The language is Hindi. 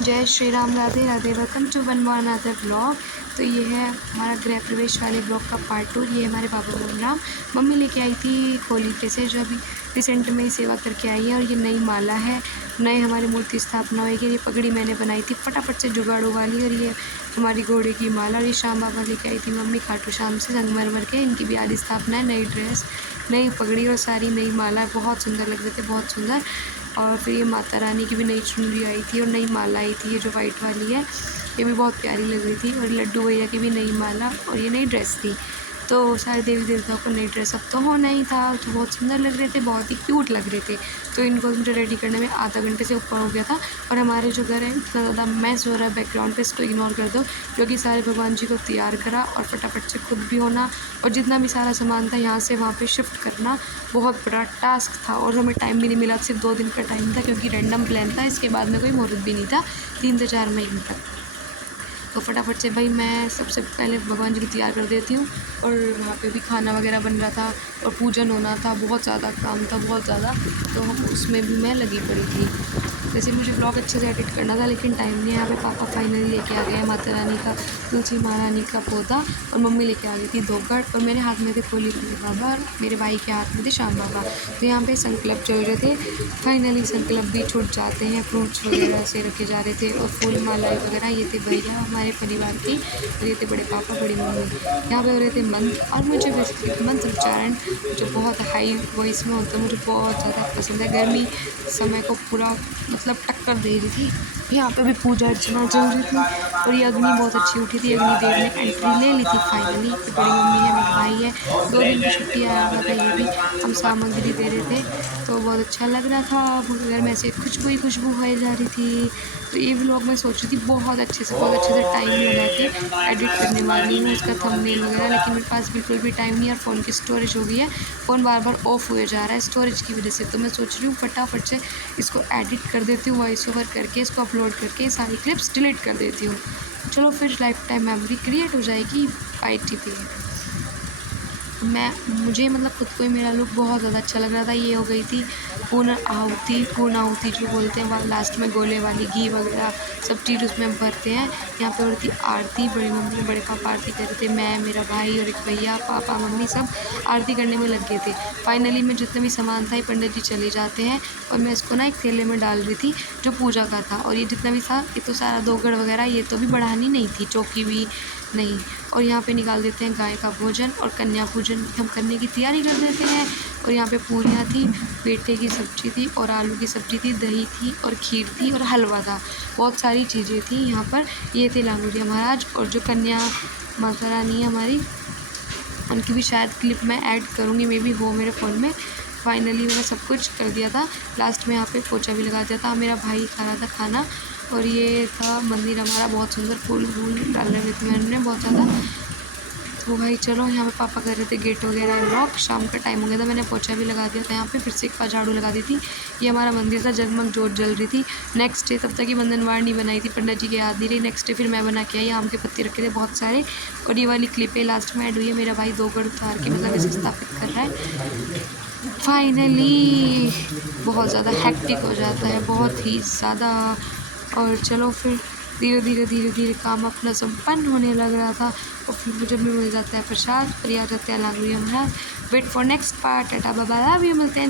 जय Shri Ram, Radhe Radhe. Welcome to one more another blog. तो ये है हमारा गृह प्रवेश वाले ब्लॉग का पार्ट 2। ये हमारे बाबा बलराम मम्मी लेके आई थी खोली पे से, जो अभी रिसेंट में ही सेवा करके आई है। और ये नई माला है, नए हमारी मूर्ति स्थापना हुई है। ये पगड़ी मैंने बनाई थी फटाफट से जुगाड़ों वाली। और ये हमारी घोड़े की माला। और ये श्याम बाबा लेके आई थी मम्मी खाटू श्याम से संगमरमर के। इनकी भी आदि स्थापना है। नई ड्रेस, नई पगड़ी और सारी नई माला, बहुत सुंदर लग रहे थे, बहुत सुंदर। और फिर ये माता रानी की भी नई चुनरी आई थी और नई माला आई थी, ये जो वाइट वाली है ये भी बहुत प्यारी लग रही थी। और लड्डू भैया की भी नई माला और ये नई ड्रेस थी। तो सारे देवी देवताओं को नई ड्रेस अब तो होना ही था, तो बहुत सुंदर लग रहे थे, बहुत ही क्यूट लग रहे थे। तो इनको मुझे रेडी करने में आधा घंटे से ऊपर हो गया था। और हमारे जो घर है इतना ज़्यादा मैस हो रहा है बैकग्राउंड पे, इसको इग्नोर कर दो, क्योंकि सारे भगवान जी को तैयार करा और फटाफट से खुद भी होना और जितना भी सारा सामान था यहाँ से वहाँ पे शिफ्ट करना बहुत बड़ा टास्क था। और हमें टाइम भी नहीं मिला, सिर्फ 2 दिन का टाइम था, क्योंकि रैंडम प्लान था। इसके बाद में कोई मुहूर्त भी नहीं था 3 से 4 महीने तक। तो फटाफट से भाई मैं सबसे पहले भगवान जी को तैयार कर देती हूँ। और वहाँ पे भी खाना वगैरह बन रहा था और पूजन होना था, बहुत ज़्यादा काम था, बहुत ज़्यादा। तो हम उसमें भी मैं लगी पड़ी थी। वैसे मुझे ब्लॉग अच्छे से एडिट करना था, लेकिन टाइम नहीं है। यहाँ पे पापा फाइनली लेके आ गए हैं माता रानी का, तुलसी महारानी का पौधा। और मम्मी लेके आ गई थी 2 गढ़। और मेरे हाथ में थे खोली बाबा और मेरे भाई के हाथ में थे श्याम बाबा। तो यहाँ पे संकल्प चल रहे थे। फाइनली संकल्प भी छूट जाते हैं। फ्रूट्स वगैरह से रखे जा रहे थे और फूल माला वगैरह। ये थे भैया हमारे परिवार के और ये थे बड़े पापा, बड़ी मम्मी। यहाँ पे हो रहे थे मंत्र। और मुझे बेसिकली मंत्र उच्चारण जो बहुत हाई वॉइस में होता है, मुझे बहुत ज़्यादा पसंद है। गर्मी समय को पूरा मतलब टक्कर दे रही थी। यहाँ पे भी पूजा अर्चना चल रही थी और ये अग्नि बहुत अच्छी उठी थी। अग्निदेव ने एंट्री ले ली थी फाइनली। ये बड़ी मम्मी है, मेरा भाई है, 2 दिन की छुट्टी आया हुआ था। ये भी हम सामग्री दे रहे थे, तो बहुत अच्छा लग रहा था। घर में से खुशबू ही खुशबू हो जा रही थी। तो ये व्लॉग मैं सोच रही थी बहुत अच्छे से टाइम लगा के एडिट करने वाली हूँ उसका थंबनेल वगैरह, लेकिन मेरे पास बिल्कुल भी टाइम नहीं है। और फ़ोन की स्टोरेज हो गई है, फ़ोन बार बार ऑफ हुए जा रहा है स्टोरेज की वजह से। तो मैं सोच रही हूँ फटाफट से इसको एडिट कर देती हूँ, वॉइस ओवर करके इसको अपलोड करके सारी क्लिप्स डिलीट कर देती हूँ। चलो फिर लाइफ टाइम मेमोरी क्रिएट हो जाएगी ITP। मुझे मतलब खुद को ही मेरा लुक बहुत ज़्यादा अच्छा लग रहा था। ये हो गई थी पूर्ण आहुति जो बोलते हैं, लास्ट में गोले वाली घी वगैरह सब चीज़ उसमें भरते हैं। यहाँ पे हो रही थी आरती, बड़ी मम्मी बड़े पापा आरती कर रहे थे, मैं, मेरा भाई और एक भैया, पापा मम्मी सब आरती करने में लग गए थे। फाइनली में जितने भी सामान था ये पंडित जी चले जाते हैं और मैं इसको ना एक थैले में डाल रही थी जो पूजा का था। और ये जितना भी था ये तो सारा 2 गढ़ वगैरह ये तो भी बढ़ानी नहीं थी, चौकी भी नहीं। और यहाँ पे निकाल देते हैं गाय का भोजन और कन्या पूजन हम करने की तैयारी कर देते हैं। और यहाँ पे पूरियाँ थी, पेठे की सब्ज़ी थी और आलू की सब्ज़ी थी, दही थी और खीर थी और हलवा था, बहुत सारी चीज़ें थी यहाँ पर। ये थे लांगुरिया महाराज। और जो कन्या माता रानी है हमारी, उनकी भी शायद क्लिप मैं ऐड करूँगी, मे बी हो मेरे फ़ोन में। फाइनली मैंने सब कुछ कर दिया था, लास्ट में यहाँ पे पोछा भी लगा दिया था। मेरा भाई खा रहा था खाना। और ये था मंदिर हमारा, बहुत सुंदर फूल डाल रहे थे मैंने बहुत ज़्यादा। तो भाई चलो, यहाँ पे पापा कर रहे थे गेट वगैरह लॉक। शाम का टाइम हो गया था, मैंने पोछा भी लगा दिया था यहाँ पे, फिर से एक बार झाड़ू लगा दी थी। ये हमारा मंदिर था, जगमग जोत जल रही थी। नेक्स्ट डे तब तक ये बंधनवार नहीं बनाई थी, पंडित जी के याद नहीं रही। नेक्स्ट डे फिर मैं बना के आई, आम के पत्ते रखे थे बहुत सारे। और ये वाली क्लिपें लास्ट में ऐड हुई है। मेरा भाई 2 गढ़ उतार के मतलब इसे स्थापित कर रहा है। फाइनली बहुत ज़्यादा हेक्टिक हो जाता है, बहुत ही ज़्यादा। और चलो फिर धीरे धीरे काम अपना संपन्न होने लग रहा था। और फिर मुझे भी मिल जाता है प्रसाद, फिर आ जाते हैं लांगुरिया महाराज। Wait for next part. Tata bye bye, love you, मिलते हैं।